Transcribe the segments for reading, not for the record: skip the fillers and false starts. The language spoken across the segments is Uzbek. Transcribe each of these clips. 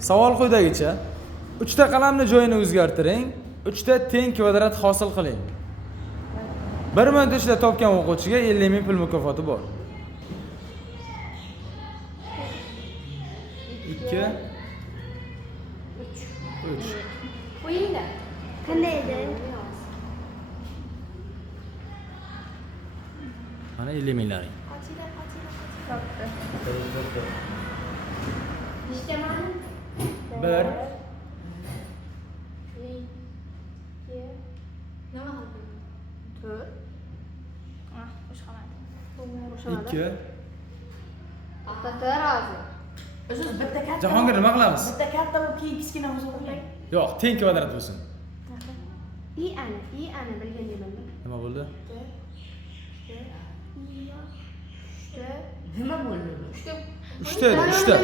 Savol quyidagicha. 3 ta qalamni joyini o'zgartiring. 3 ta teng kvadrat hosil qiling. 1 minut ichida topgan o'quvchiga 50 ming pul mukofoti bor. 2 3 Qo'yinglar. Qanday edi? Mana 50 minglaring. Qochinglar. Ishtaman. 1 Nima qilding? 4. O'shamadi. 2 Bitta rozi. O'zingiz bitta katta. Jahongir nima qilamiz? Bitta katta bo'lib keyin kichkina bo'lsa qo'ying. Yo'q, teng kvadrat bo'lsin. I ana bilgan deyman. Nima bo'ldi? Nima bo'ldi? 3 ta edi, 3 ta.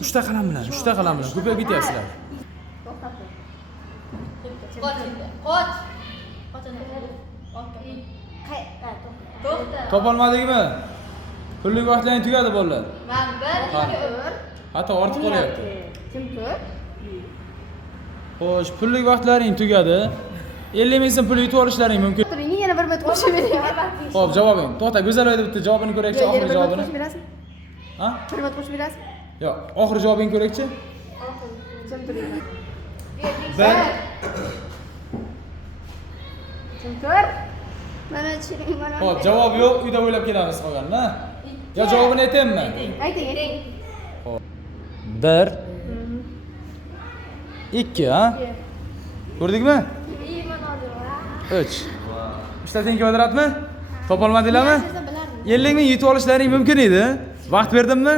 3 ta qalam bilan, 3 ta qalam bilan ko'payib ketyapsizlar. To'xtab tur. Qoch. To'xta. Topolmadingmi? Pullik vaqtlaring tugadi bolalar. Men 1 2 Hatto ortib qolyapti. Kim tur? Xo'sh, pullik vaqtlaring tugadi. 50 ming so'm pul yutib olishlaring mumkin. Menga yana 1 minut qo'shib bering. Xo'p, javobing. To'xta, Go'zaloyda bitta javobini ko'raychi, oxirgi javobini. Qo'shib berasizmi? Ha? 1 minut qo'shib berasizmi? Yo'q, oxirgi javobingni ko'raychi. Kim turing? 1 Kim tur? Mana chiring mana. Xo'p, javob yo'q, uyda o'ylab kelamiz qolganini. Yo, javobini aytaymi? Ayting. 1 2 ha? Ko'rdingmi? 3. 3 ta teng kvadratmi? Topolmadinglarmi? 50 ming yutib olishlaring mumkin edi. Vaqt berdimmi?